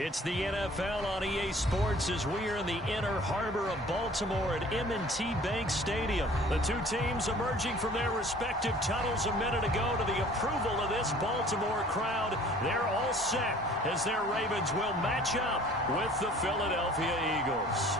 It's the NFL on EA Sports as we are in the inner harbor of Baltimore at M&T Bank Stadium. The two teams emerging from their respective tunnels a minute ago to the approval of this Baltimore crowd. They're all set as their Ravens will match up with the Philadelphia Eagles.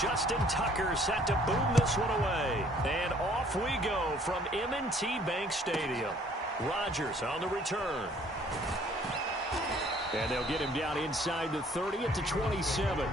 Justin Tucker set to boom this one away. And off we go from M&T Bank Stadium. Rodgers on the return. And they'll get him down inside the 30 at the 27.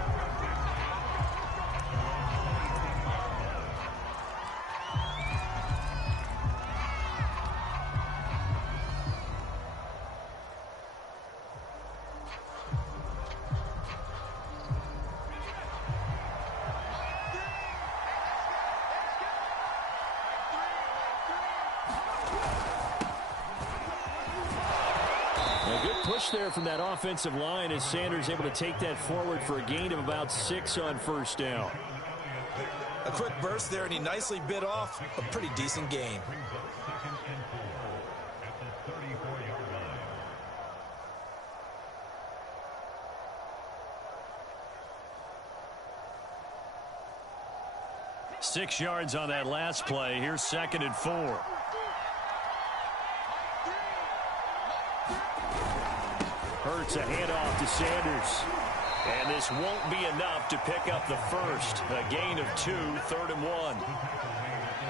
There from that offensive line as Sanders able to take that forward for a gain of about 6 on first down. A quick burst there, and he nicely bit off a pretty decent gain. Six yards on that last play. Here's 2nd and 4. Hurts a handoff to Sanders. And this won't be enough to pick up the first. A gain of 2, 3rd and 1.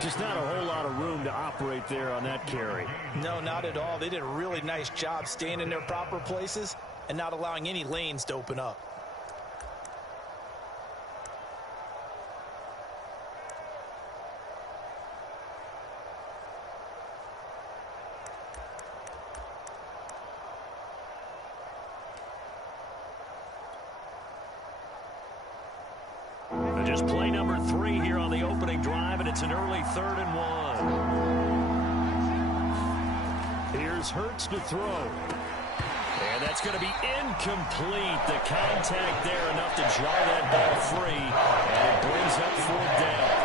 Just not a whole lot of room to operate there on that carry. No, not at all. They did a really nice job staying in their proper places and not allowing any lanes to open up. Just play number 3 here on the opening drive, and it's an early 3rd and 1. Here's Hurts to throw. And that's going to be incomplete. The contact there enough to jar that ball free, and it brings up 4th down.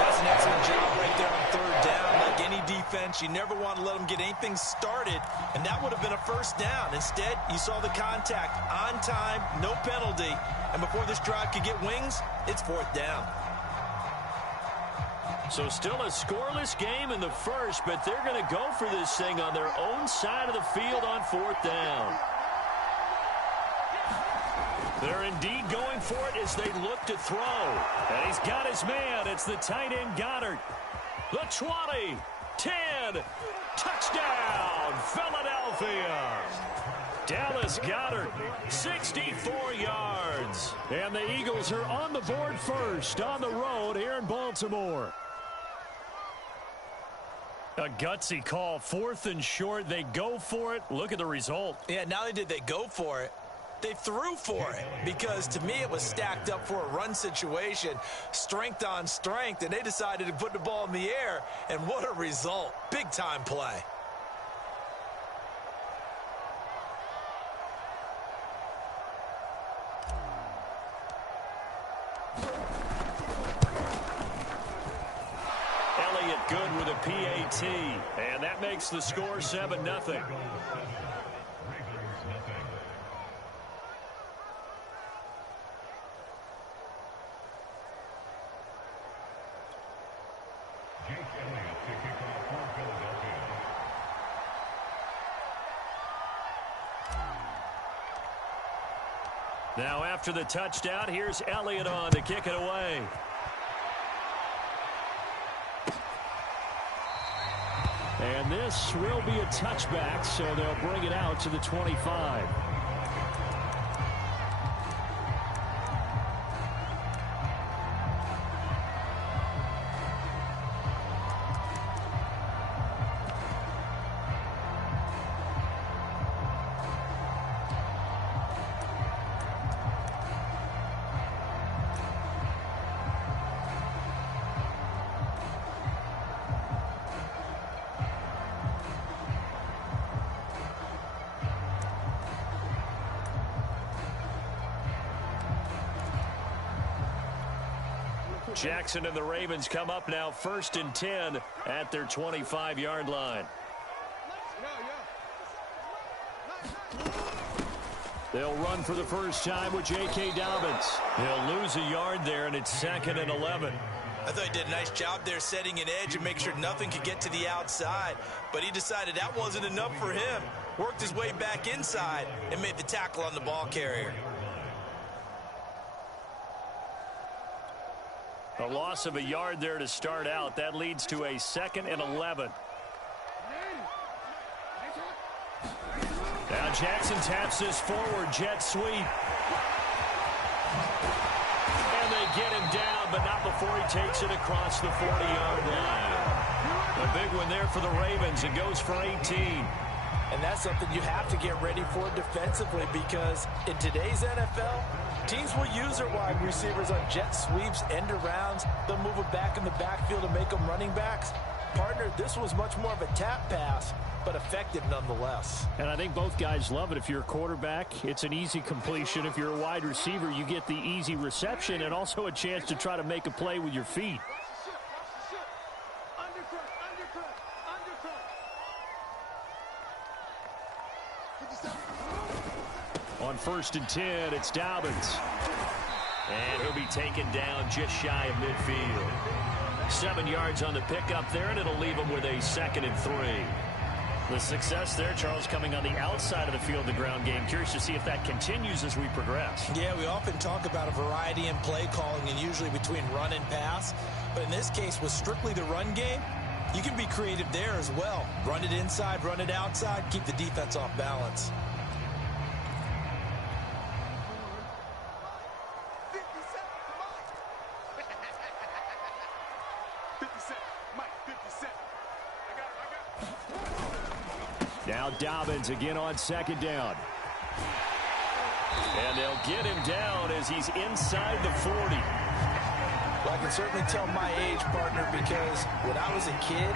That's an excellent job right there on 3rd down. Like any defense, you never want to let them get anything started, and that would have been a 1st down. Instead, you saw the contact on time, no penalty. And before this drive could get wings, it's 4th down. So still a scoreless game in the first, but they're going to go for this thing on their own side of the field on 4th down. They're indeed going for it as they look to throw. And he's got his man. It's the tight end Goddard. The 20, 10, touchdown, Philadelphia. Dallas Goedert, 64 yards. And the Eagles are on the board first on the road here in Baltimore. A gutsy call, 4th and short. They go for it. Look at the result. Yeah, not only did they go for it, they threw for it, because to me it was stacked up for a run situation, strength on strength, and they decided to put the ball in the air, and what a result. Big-time play. Good with a PAT, and that makes the score 7-0. Now after the touchdown, here's Elliott on to kick it away. And this will be a touchback, so they'll bring it out to the 25. Jackson and the Ravens come up now 1st and 10 at their 25-yard line. They'll run for the first time with J.K. Dobbins. He'll lose a yard there, and it's 2nd and 11. I thought he did a nice job there setting an edge and make sure nothing could get to the outside. But he decided that wasn't enough for him. Worked his way back inside and made the tackle on the ball carrier. A loss of a yard there to start out. That leads to a 2nd and 11. Now Jackson taps this forward jet sweep. And they get him down, but not before he takes it across the 40-yard line. A big one there for the Ravens. It goes for 18. And that's something you have to get ready for defensively, because in today's NFL, teams will use their wide receivers on jet sweeps, end arounds. They'll move it back in the backfield and make them running backs. Partner, this was much more of a tap pass, but effective nonetheless. And I think both guys love it. If you're a quarterback, it's an easy completion. If you're a wide receiver, you get the easy reception and also a chance to try to make a play with your feet. On 1st and 10, it's Dobbins. And he'll be taken down just shy of midfield. 7 yards on the pickup there, and it'll leave him with a 2nd and 3. The success there, Charles, coming on the outside of the field, the ground game. Curious to see if that continues as we progress. Yeah, we often talk about a variety in play calling, and usually between run and pass. But in this case, with strictly the run game, you can be creative there as well. Run it inside, run it outside, keep the defense off balance. Now Dobbins again on 2nd down. And they'll get him down as he's inside the 40. Well, I can certainly tell my age, partner, because when I was a kid,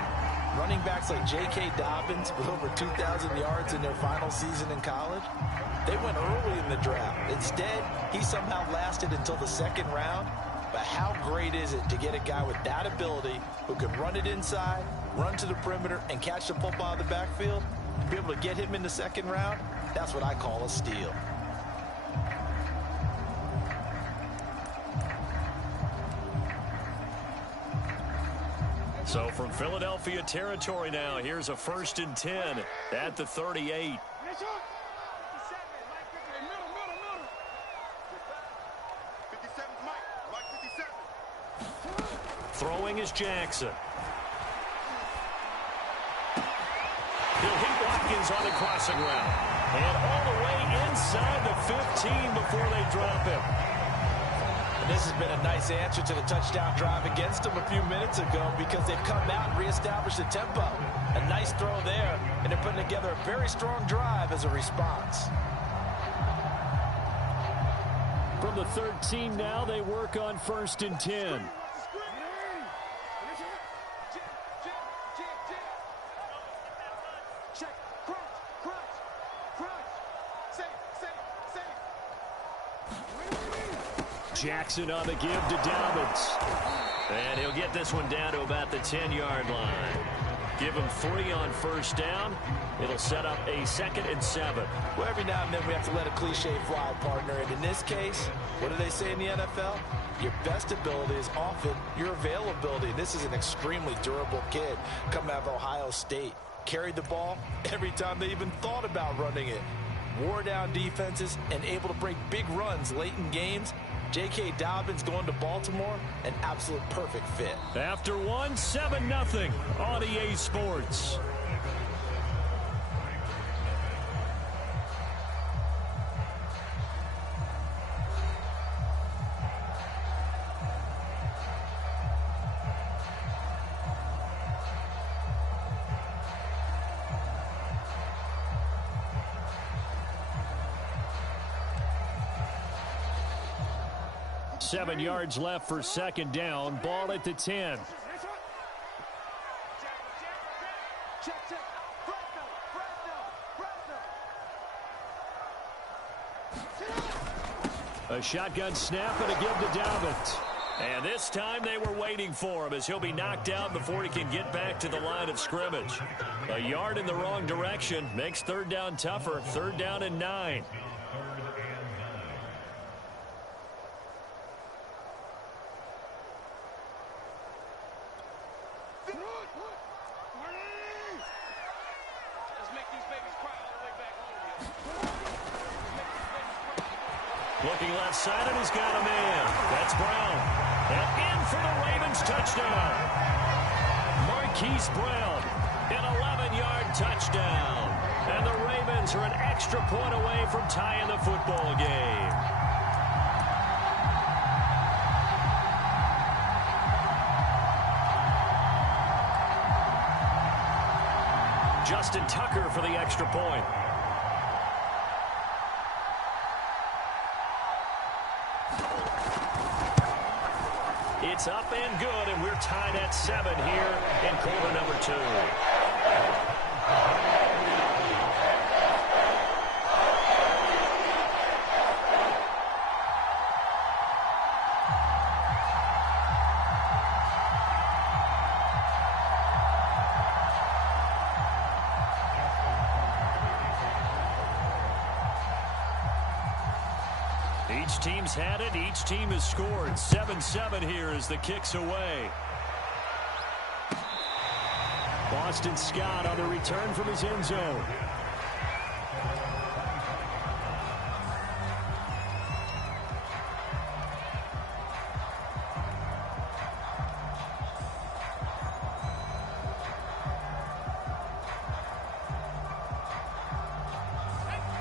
running backs like J.K. Dobbins with over 2,000 yards in their final season in college, they went early in the draft. Instead, he somehow lasted until the 2nd round. But how great is it to get a guy with that ability who can run it inside, run to the perimeter, and catch the football in the backfield? To be able to get him in the 2nd round, that's what I call a steal. So from Philadelphia territory now, here's a 1st and 10 at the 38. Throwing is Jackson. He'll hit Watkins on the crossing route. And all the way inside the 15 before they drop him. And this has been a nice answer to the touchdown drive against them a few minutes ago, because they've come out and reestablished the tempo. A nice throw there, and they're putting together a very strong drive as a response. From the 13 now, they work on 1st and 10. Jackson on the give to Dobbins. And he'll get this one down to about the 10-yard line. Give him 3 on 1st down. It'll set up a 2nd and 7. Well, every now and then we have to let a cliche fly, partner. And in this case, what do they say in the NFL? Your best ability is often your availability. And this is an extremely durable kid coming out of Ohio State. Carried the ball every time they even thought about running it. Wore down defenses and able to break big runs late in games. J.K. Dobbins going to Baltimore, an absolute perfect fit. After 1, 7-0 on EA Sports. Seven yards left for 2nd down. Ball at the 10. A shotgun snap and a give to Dobbins. And this time they were waiting for him as he'll be knocked out before he can get back to the line of scrimmage. A yard in the wrong direction makes third down tougher. Third down and 9. Looking left side, and he's got a man. That's Brown. And in for the Ravens touchdown. Marquise Brown, an 11-yard touchdown. And the Ravens are an extra point away from tying the football game. Justin Tucker for the extra point. It's up and good, and we're tied at 7 here in quarter number 2. Each team's had it. Each team has scored. 7-7 here as the kick's away. Boston Scott on the return from his end zone.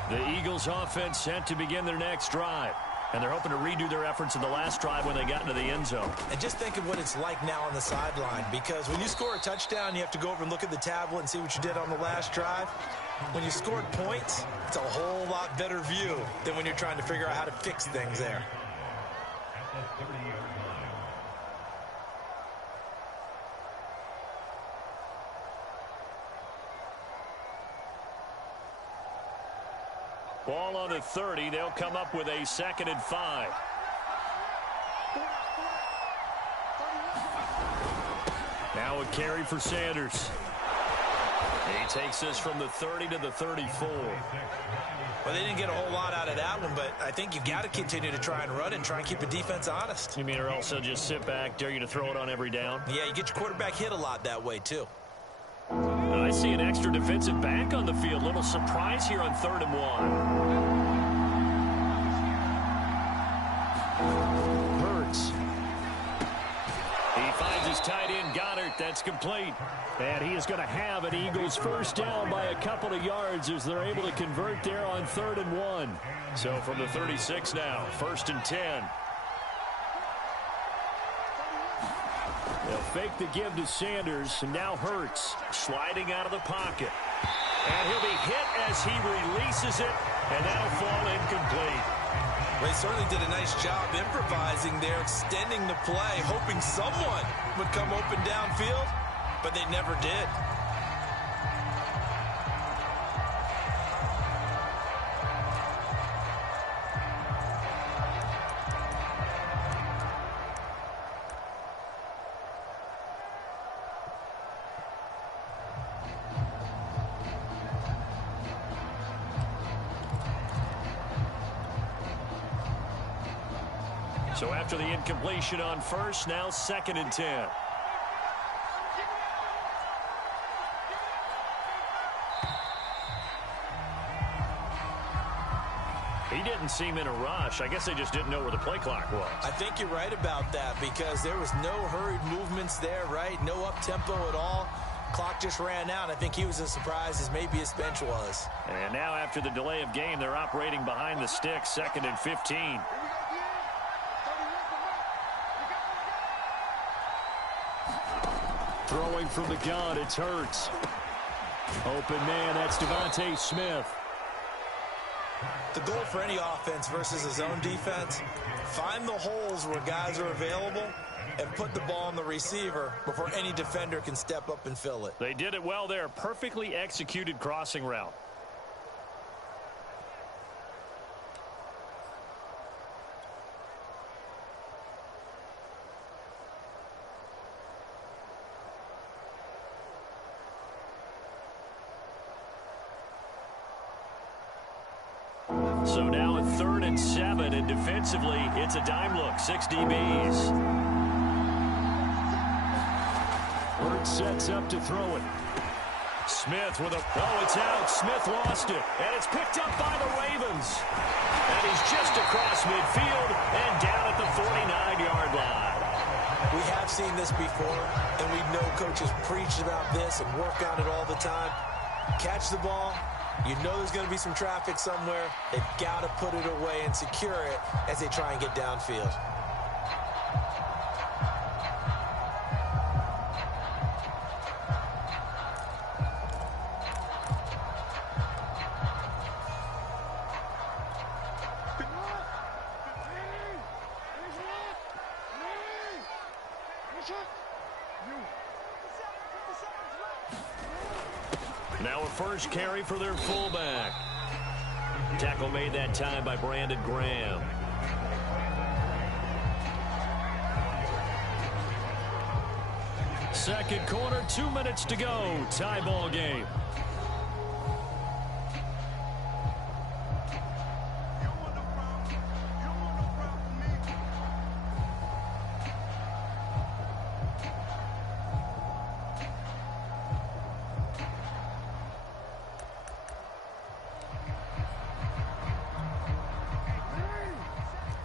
The Eagles offense set to begin their next drive. And they're hoping to redo their efforts in the last drive when they got into the end zone. And just think of what it's like now on the sideline, because when you score a touchdown, you have to go over and look at the tablet and see what you did on the last drive. When you scored points, it's a whole lot better view than when you're trying to figure out how to fix things there. Ball on the 30. They'll come up with a 2nd and 5. Now a carry for Sanders. He takes this from the 30 to the 34. Well, they didn't get a whole lot out of that one, but I think you've got to continue to try and run and try and keep the defense honest. You mean or also just sit back, dare you to throw it on every down? Yeah, you get your quarterback hit a lot that way, too. I see an extra defensive back on the field. Little surprise here on 3rd and 1. Hurts. He finds his tight end, Goddard. That's complete. And he is going to have an Eagles first down by a couple of yards as they're able to convert there on 3rd and 1. So from the 36 now, 1st and 10. They'll fake the give to Sanders, and now Hurts sliding out of the pocket. And he'll be hit as he releases it, and that'll fall incomplete. They certainly did a nice job improvising there, extending the play, hoping someone would come open downfield, but they never did. So after the incompletion on first, now 2nd and 10. He didn't seem in a rush. I guess they just didn't know where the play clock was. I think you're right about that because there was no hurried movements there, right? No up-tempo at all. Clock just ran out. I think he was as surprised as maybe his bench was. And now after the delay of game, they're operating behind the sticks, 2nd and 15. Throwing from the gun, it's Hurts. Open man, that's Devontae Smith. The goal for any offense versus a zone defense, find the holes where guys are available and put the ball on the receiver before any defender can step up and fill it. They did it well there. Perfectly executed crossing route. So now a 3rd and 7, and defensively, it's a dime look, 6 DBs. Bird sets up to throw it. Smith with a, it's out. Smith lost it, and it's picked up by the Ravens. And he's just across midfield and down at the 49-yard line. We have seen this before, and we know coaches preach about this and work on it all the time. Catch the ball. You know there's going to be some traffic somewhere. They've got to put it away and secure it as they try and get downfield. Now a first carry for their fullback. Tackle made that time by Brandon Graham. Second quarter, 2 minutes to go. Tie ball game.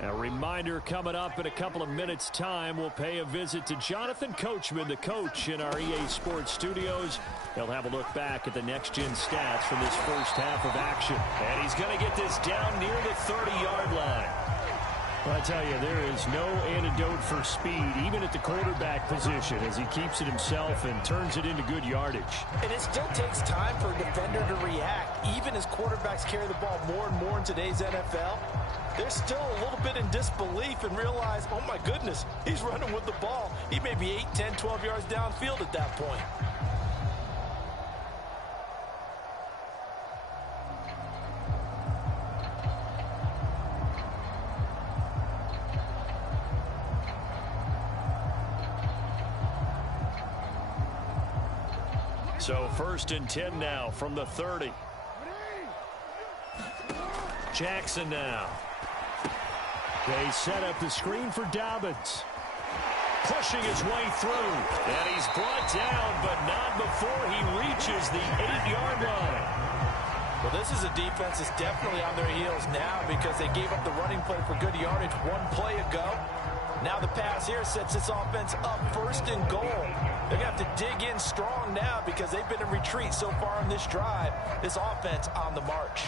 A reminder coming up in a couple of minutes' time. We'll pay a visit to Jonathan Coachman, the coach in our EA Sports studios. He'll have a look back at the next-gen stats from this first half of action. And he's going to get this down near the 30-yard line. Well, I tell you, there is no antidote for speed, even at the quarterback position, as he keeps it himself and turns it into good yardage. And it still takes time for a defender to react, even as quarterbacks carry the ball more and more in today's NFL. They're still a little bit in disbelief and realize, oh my goodness, he's running with the ball. He may be 8, 10, 12 yards downfield at that point. So 1st and 10 now from the 30. Jackson now. They set up the screen for Dobbins. Pushing his way through. And he's brought down, but not before he reaches the 8-yard line. Well, this is a defense that's definitely on their heels now because they gave up the running play for good yardage one play ago. Now the pass here sets this offense up 1st and goal. They're going to have to dig in strong now because they've been in retreat so far on this drive. This offense on the march.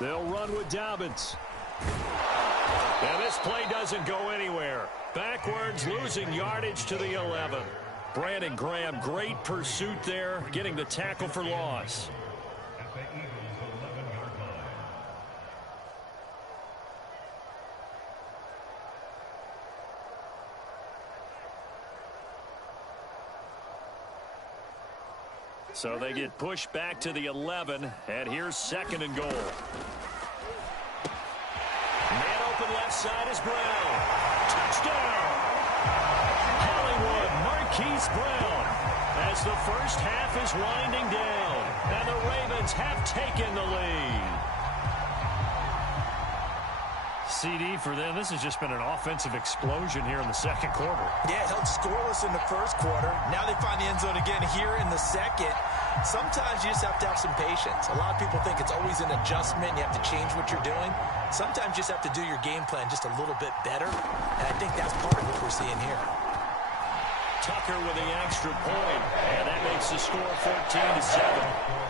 They'll run with Dobbins. And this play doesn't go anywhere. Backwards, losing yardage to the 11. Brandon Graham, great pursuit there, getting the tackle for loss. So they get pushed back to the 11, and here's 2nd and goal. Man open left side is Brown. Touchdown! Hollywood, Marquise Brown, as the first half is winding down, and the Ravens have taken the lead. CD for them, this has just been an offensive explosion here in the 2nd quarter. Yeah, held scoreless in the 1st quarter. Now they find the end zone again here in the 2nd. Sometimes you just have to have some patience. A lot of people think it's always an adjustment. You have to change what you're doing. Sometimes you just have to do your game plan just a little bit better. And I think that's part of what we're seeing here. Tucker with the extra point. And that makes the score 14-7.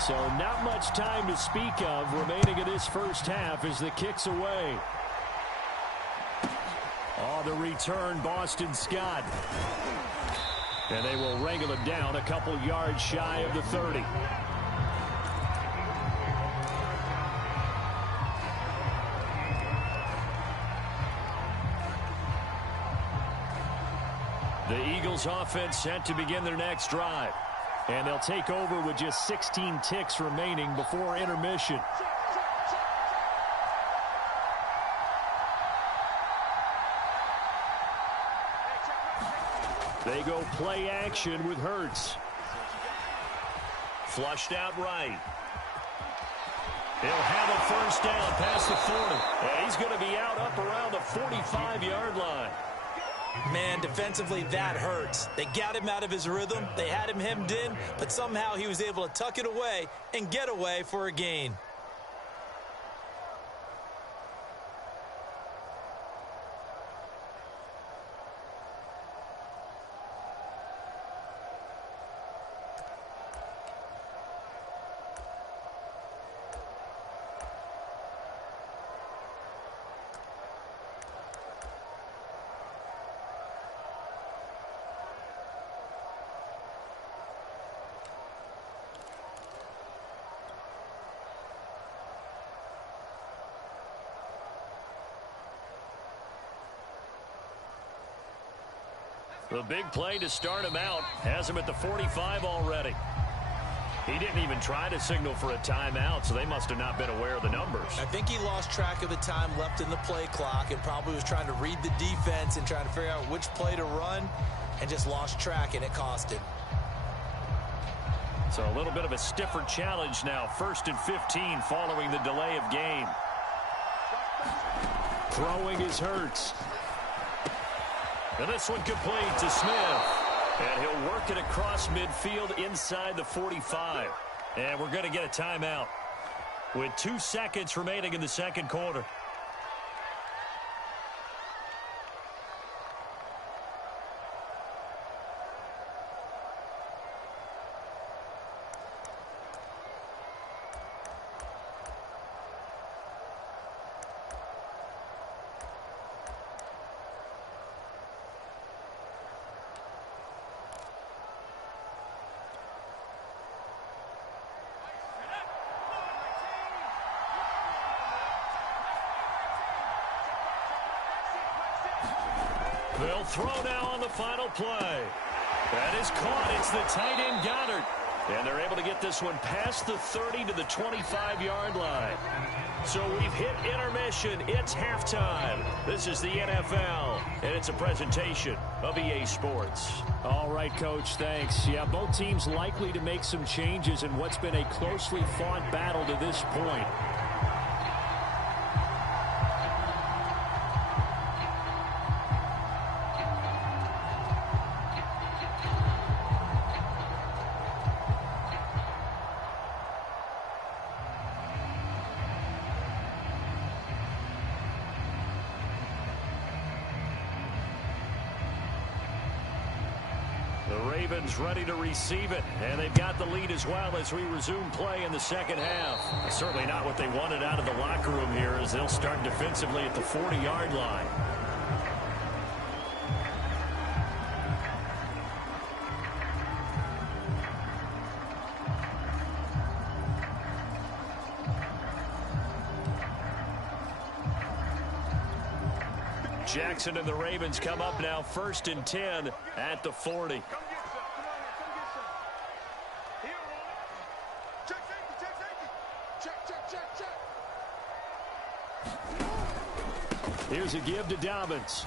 So not much time to speak of remaining in this first half as the kick's away. On the return, Boston Scott. And they will wrangle him down a couple yards shy of the 30. The Eagles offense set to begin their next drive. And they'll take over with just 16 ticks remaining before intermission. They go play action with Hurts. Flushed out right. He'll have a first down past the 40. And he's going to be out up around the 45-yard line. Man, defensively, that hurts. They got him out of his rhythm. They had him hemmed in, but somehow he was able to tuck it away and get away for a gain. The big play to start him out has him at the 45 already. He didn't even try to signal for a timeout, so they must have not been aware of the numbers. I think he lost track of the time left in the play clock and probably was trying to read the defense and trying to figure out which play to run and just lost track, and it cost him. So a little bit of a stiffer challenge now. 1st and 15 following the delay of game. Throwing is Hurts. And this one complete to Smith. And he'll work it across midfield inside the 45. And we're going to get a timeout with 2 seconds remaining in the second quarter. They'll throw now on the final play. That is caught. It's the tight end Goddard. And they're able to get this one past the 30 to the 25-yard line. So we've hit intermission. It's halftime. This is the NFL, and it's a presentation of EA Sports. All right, Coach, thanks. Yeah, both teams likely to make some changes in what's been a closely fought battle to this point. Ready to receive it, and they've got the lead as well as we resume play in the second half. Certainly not what they wanted out of the locker room here, as they'll start defensively at the 40-yard line. Jackson and the Ravens come up now 1st and 10 at the 40. Here's a give to Dobbins.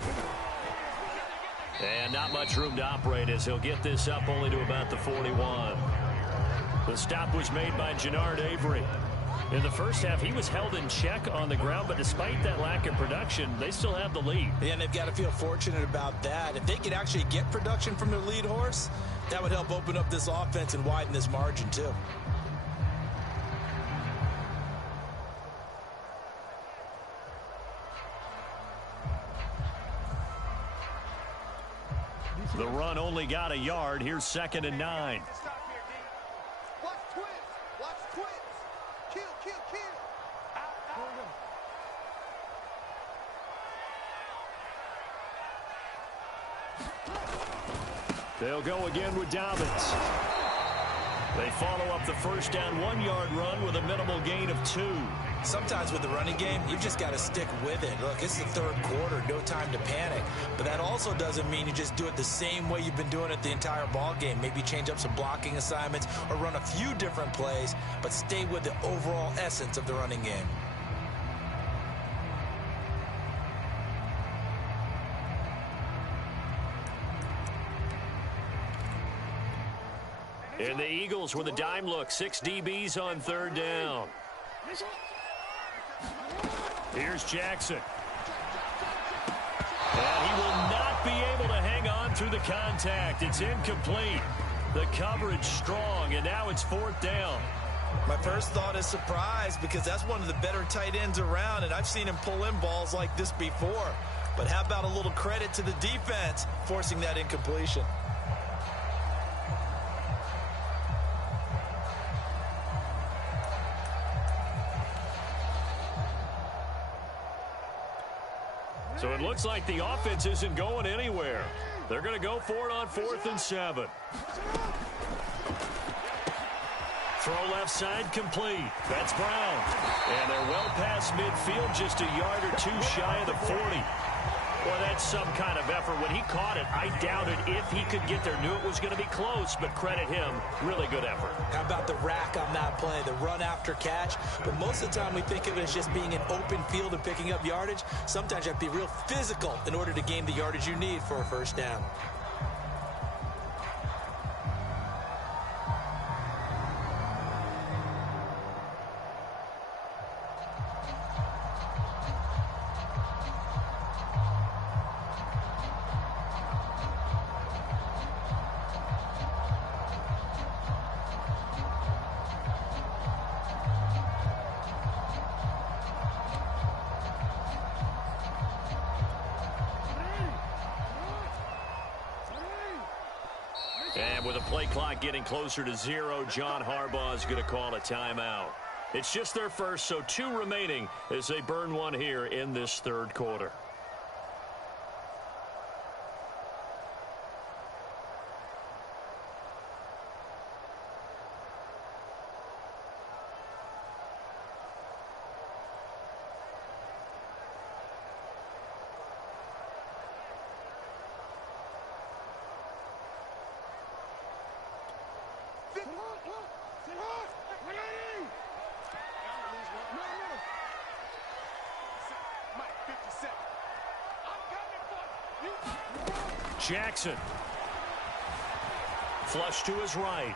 And not much room to operate as he'll get this up only to about the 41. The stop was made by Jannard Avery. In the first half, he was held in check on the ground, but despite that lack of production, they still have the lead. Yeah, and they've got to feel fortunate about that. If they could actually get production from their lead horse, that would help open up this offense and widen this margin, too. The run only got a yard. Here's 2nd and 9. Watch twins. Watch twins. Kill, kill, kill. They'll go again with Dobbins. They follow up the first down 1-yard run with a minimal gain of 2. Sometimes with the running game, you've just got to stick with it. Look, it's the third quarter, no time to panic. But that also doesn't mean you just do it the same way you've been doing it the entire ball game. Maybe change up some blocking assignments or run a few different plays, but stay with the overall essence of the running game. And the Eagles with a dime look. 6 DBs on third down. Here's Jackson. And he will not be able to hang on through the contact. It's incomplete. The coverage strong, and now it's 4th down. My first thought is surprise because that's one of the better tight ends around, and I've seen him pull in balls like this before. But how about a little credit to the defense forcing that incompletion? So it looks like the offense isn't going anywhere. They're going to go for it on 4th and 7. Throw left side complete. That's Brown. And they're well past midfield, just a yard or 2 shy of the 40. Well, that's some kind of effort. When he caught it, I doubted if he could get there. Knew it was going to be close, but credit him. Really good effort. How about the rack on that play, the run after catch? But most of the time we think of it as just being an open field and picking up yardage. Sometimes you have to be real physical in order to gain the yardage you need for a first down. And with the play clock getting closer to 0, John Harbaugh is going to call a timeout. It's just their first, so 2 remaining as they burn one here in this third quarter. Jackson. Flush to his right.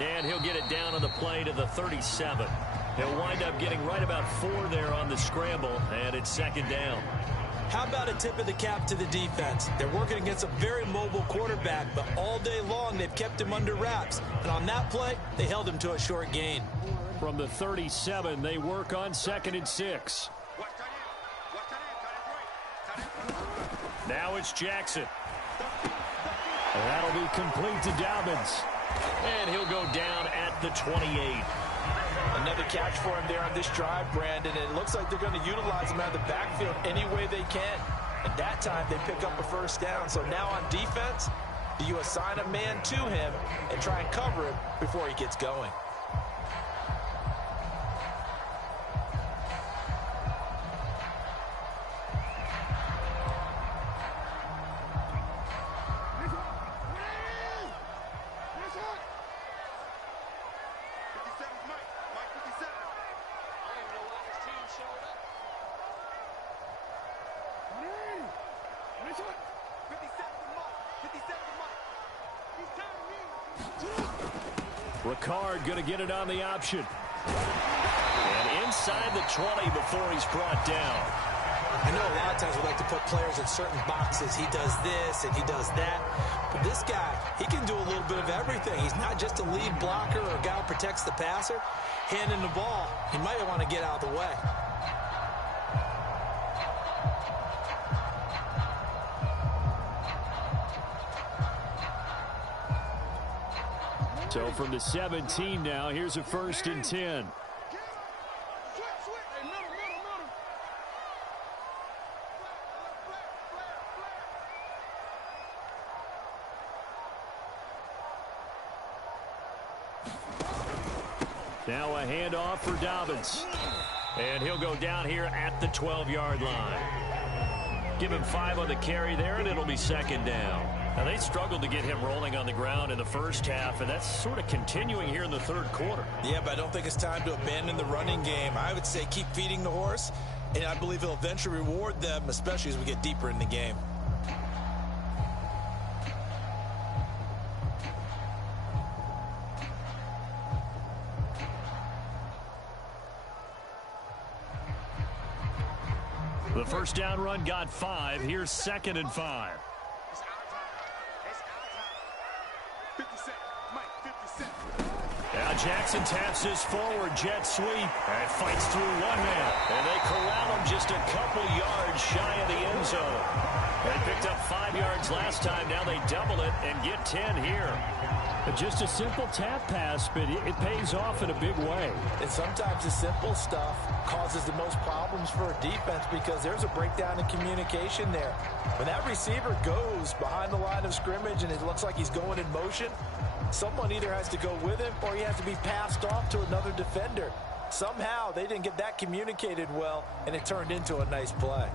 And he'll get it down on the play to the 37. He'll wind up getting right about 4 there on the scramble, and it's 2nd down. How about a tip of the cap to the defense? They're working against a very mobile quarterback, but all day long they've kept him under wraps. And on that play, they held him to a short gain. From the 37, they work on 2nd and 6. Now it's Jackson. And that'll be complete to Dobbins. And he'll go down at the 28. Another catch for him there on this drive, Brandon. And it looks like they're going to utilize him out of the backfield any way they can. And that time they pick up a first down. So now on defense, do you assign a man to him and try and cover him before he gets going? Ricard going to get it on the option. And inside the 20 before he's brought down. I know a lot of times we like to put players in certain boxes. He does this and he does that. But this guy, he can do a little bit of everything. He's not just a lead blocker or a guy who protects the passer. Handing the ball, he might want to get out of the way. So from the 17 now, here's a 1st and 10. Now a handoff for Dobbins. And he'll go down here at the 12-yard line. Give him 5 on the carry there, and it'll be second down. Now, they struggled to get him rolling on the ground in the first half, and that's sort of continuing here in the third quarter. Yeah, but I don't think it's time to abandon the running game. I would say keep feeding the horse, and I believe he'll eventually reward them, especially as we get deeper in the game. The first down run got 5. Here's 2nd and 5. It's our time. It's our time. 50 seconds. Mike, 50 seconds. Now Jackson taps his forward jet sweep. And fights through one man. And they corral him just a couple yards shy of the end zone. They picked up 5 yards last time. Now they double it and get 10 here. Just a simple tap pass, but it pays off in a big way. And sometimes the simple stuff causes the most problems for a defense because there's a breakdown in communication there. When that receiver goes behind the line of scrimmage and it looks like he's going in motion, someone either has to go with him or he has to be passed off to another defender. Somehow they didn't get that communicated well, and it turned into a nice play.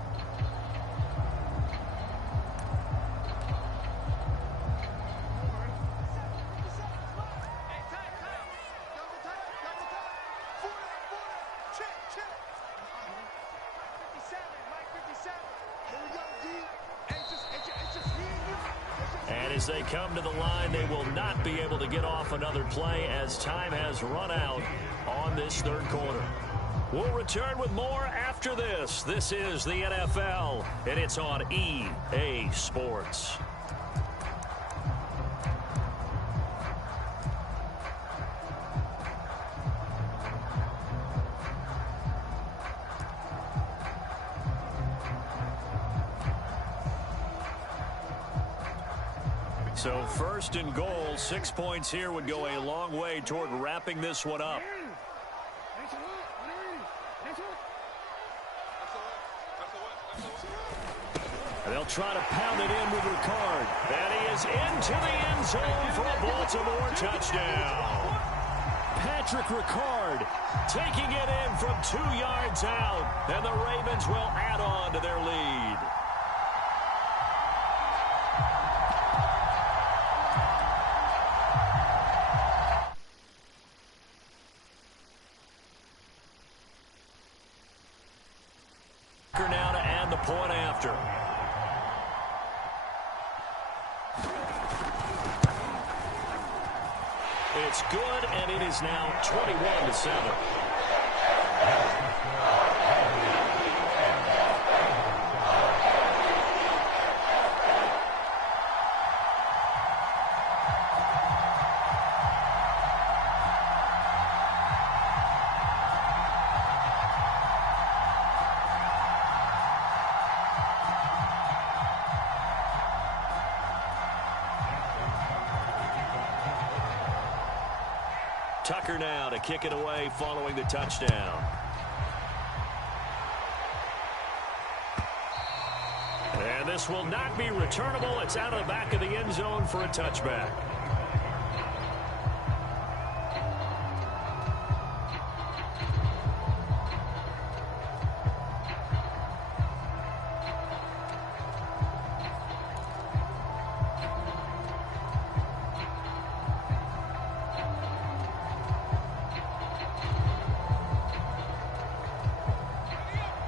And as they come to the line, they will not be able to get off another play as time has run out on this third quarter. We'll return with more after this. This is the NFL, and it's on EA Sports. So first and goal, 6 points here would go a long way toward wrapping this one up. They'll try to pound it in with Ricard. And he is into the end zone for a Baltimore touchdown. Patrick Ricard taking it in from 2 yards out. And the Ravens will add on to their lead. Now to add the point after. It's good, and it is now 21-7. Tucker now to kick it away following the touchdown. And this will not be returnable. It's out of the back of the end zone for a touchback.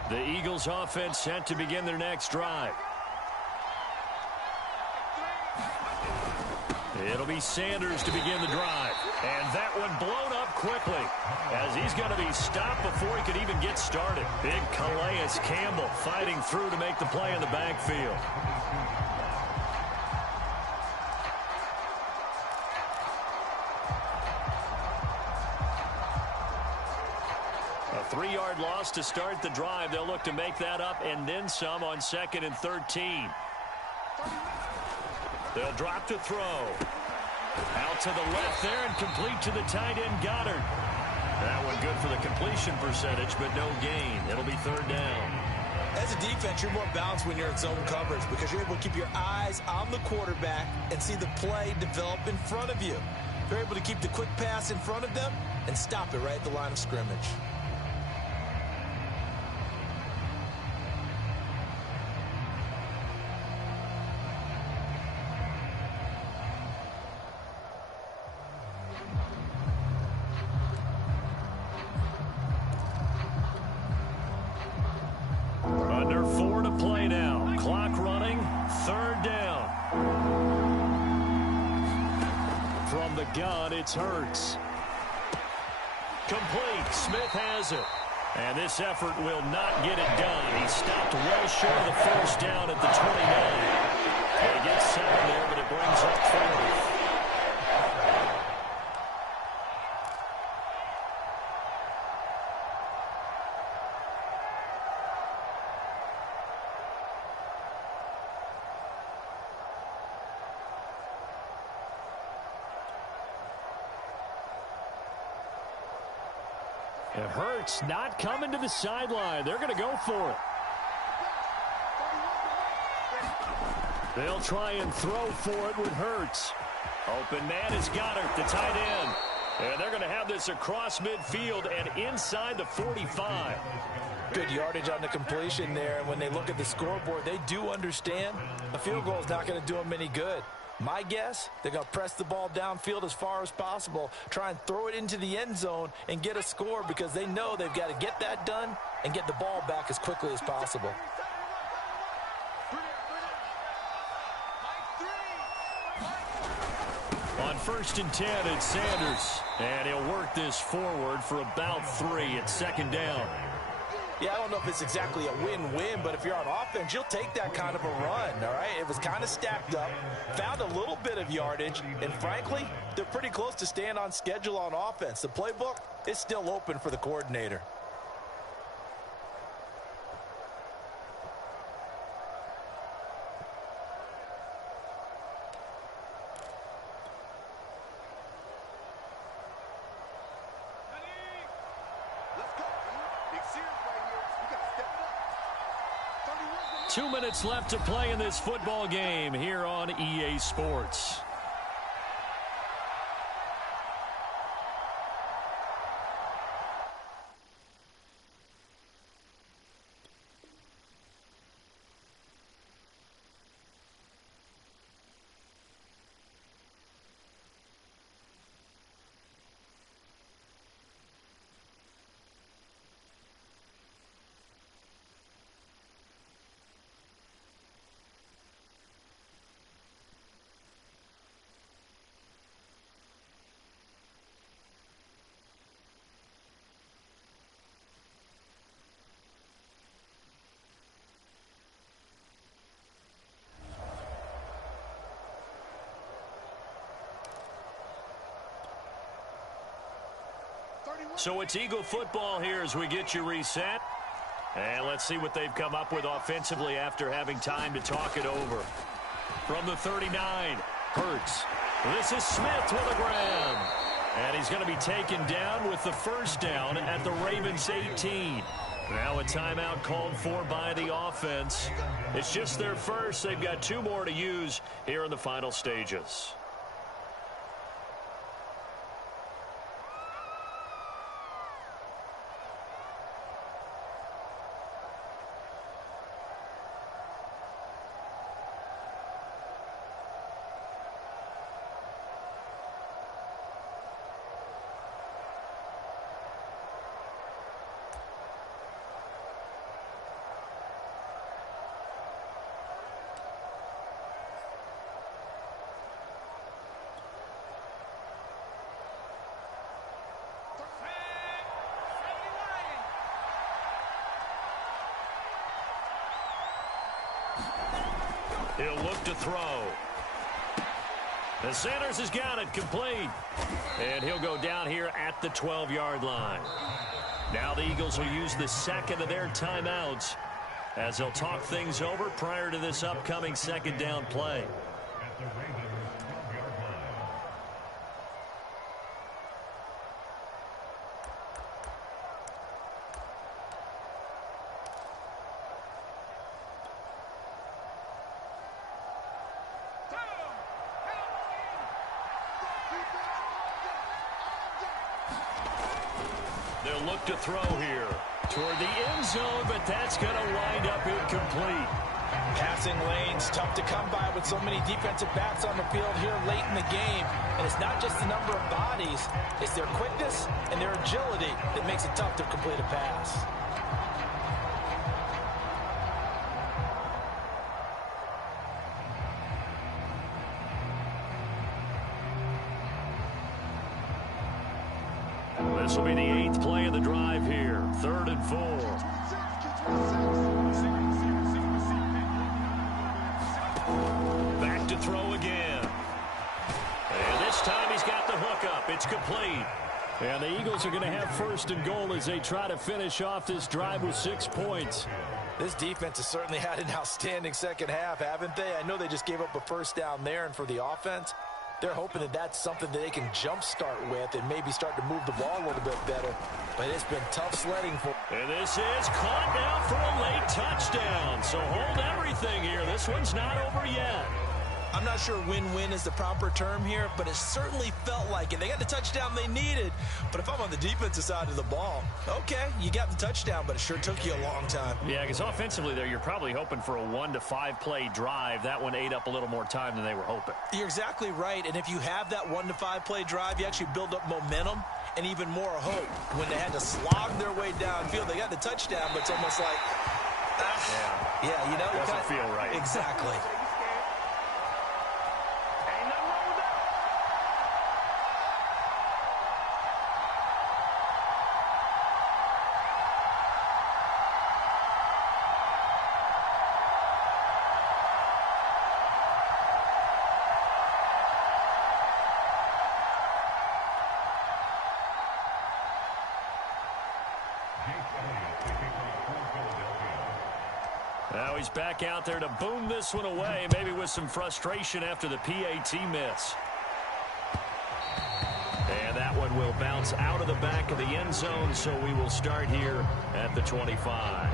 The Eagles offense set to begin their next drive. It'll be Sanders to begin the drive. And that one blown up quickly as he's going to be stopped before he could even get started. Big Calais Campbell fighting through to make the play in the backfield. A 3-yard loss to start the drive. They'll look to make that up and then some on 2nd and 13. They'll drop to throw. Out to the left there and complete to the tight end Goddard. That one good for the completion percentage, but no gain. It'll be 3rd down. As a defense, you're more balanced when you're in zone coverage because you're able to keep your eyes on the quarterback and see the play develop in front of you. You're able to keep the quick pass in front of them, and stop it right at the line of scrimmage. Under 4 to play now. Clock running. Third down. From the gun, it's Hurts. Complete. Smith has it. And this effort will not get it done. He stopped well short of the first down at the 29. He gets 7 there, but it brings up 40. It hurts not coming to the sideline. They're going to go for it. They'll try and throw for it with Hurts. Open man is Goddard, the tight end. And they're going to have this across midfield and inside the 45. Good yardage on the completion there. And when they look at the scoreboard, they do understand a field goal is not going to do them any good. My guess, they're going to press the ball downfield as far as possible, try and throw it into the end zone and get a score because they know they've got to get that done and get the ball back as quickly as possible. On 1st and 10, it's Sanders. And he'll work this forward for about 3 at second down. Yeah, I don't know if it's exactly a win-win, but if you're on offense, you'll take that kind of a run, all right? It was kind of stacked up, found a little bit of yardage, and frankly, they're pretty close to staying on schedule on offense. The playbook is still open for the coordinator. Let's go. Big series right here. We got to step it up. 31. 2 minutes left to play in this football game here on EA Sports. So it's Eagle football here as we get you reset. And let's see what they've come up with offensively after having time to talk it over. From the 39, Hurts. This is Smith with a grab. And he's going to be taken down with the first down at the Ravens 18. Now a timeout called for by the offense. It's just their first. They've got 2 more to use here in the final stages. He'll look to throw. And Sanders has got it complete. And he'll go down here at the 12-yard line. Now the Eagles will use the second of their timeouts as they'll talk things over prior to this upcoming second down play. look to throw here toward the end zone, but that's going to wind up incomplete. Passing lanes, tough to come by with so many defensive backs on the field here late in the game. And it's not just the number of bodies, it's their quickness and their agility that makes it tough to complete a pass. This will be the 8th play of the drive here. 3rd and 4. Back to throw again. And this time he's got the hook up. It's complete. And the Eagles are going to have 1st and goal as they try to finish off this drive with 6 points. This defense has certainly had an outstanding second half, haven't they? I know they just gave up a first down there, and for the offense, they're hoping that that's something that they can jumpstart with and maybe start to move the ball a little bit better. But it's been tough sledding for. And this is caught now for a late touchdown. So hold everything here. This one's not over yet. I'm not sure win-win is the proper term here, but it certainly felt like it. They got the touchdown they needed. But if I'm on the defensive side of the ball, okay, you got the touchdown, but it sure took you a long time. Yeah, because offensively there, you're probably hoping for a 1 to 5 play drive. That one ate up a little more time than they were hoping. You're exactly right. And if you have that 1 to 5 play drive, you actually build up momentum and even more hope. When they had to slog their way downfield, they got the touchdown, but it's almost like, yeah, you know, doesn't feel right. Exactly. Now he's back out there to boom this one away, maybe with some frustration after the PAT miss. And that one will bounce out of the back of the end zone, so we will start here at the 25.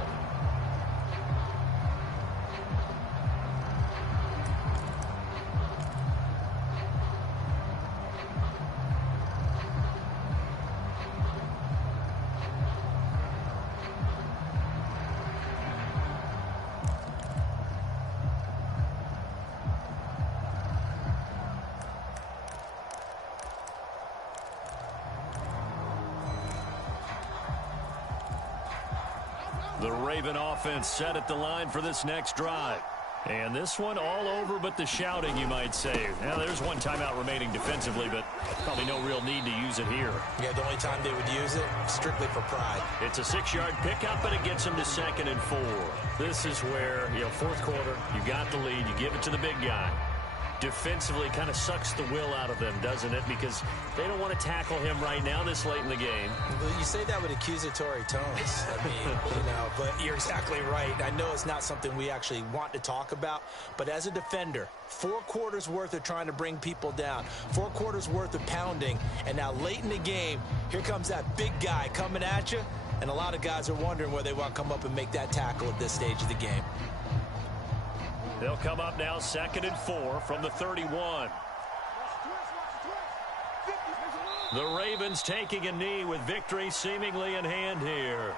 The Raven offense set at the line for this next drive. And this one all over but the shouting, you might say. Now, there's one timeout remaining defensively, but probably no real need to use it here. Yeah, the only time they would use it, strictly for pride. It's a 6-yard pickup, and it gets them to 2nd and 4. This is where, 4th quarter, you got the lead, you give it to the big guy. Defensively kind of sucks the will out of them, doesn't it? Because they don't want to tackle him right now this late in the game. Well, you say that with accusatory tones. I mean, but you're exactly right. I know it's not something we actually want to talk about, but as a defender, 4 quarters worth of trying to bring people down, 4 quarters worth of pounding, and now late in the game, here comes that big guy coming at you, and a lot of guys are wondering where they want to come up and make that tackle at this stage of the game. They'll come up now 2nd and 4 from the 31. The Ravens taking a knee with victory seemingly in hand here.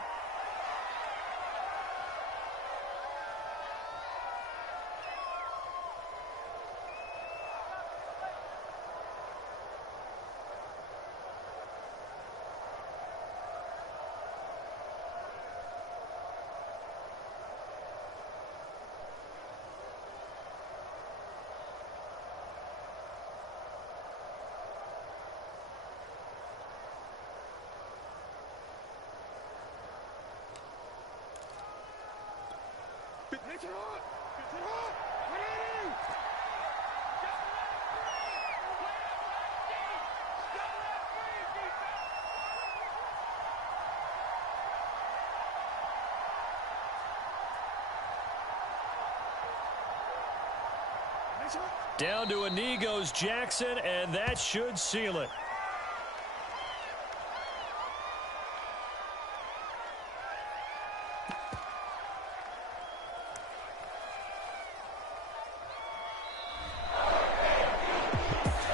Down to a knee goes Jackson, and that should seal it.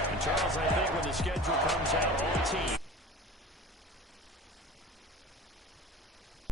And Charles, I think when the schedule comes out, all teams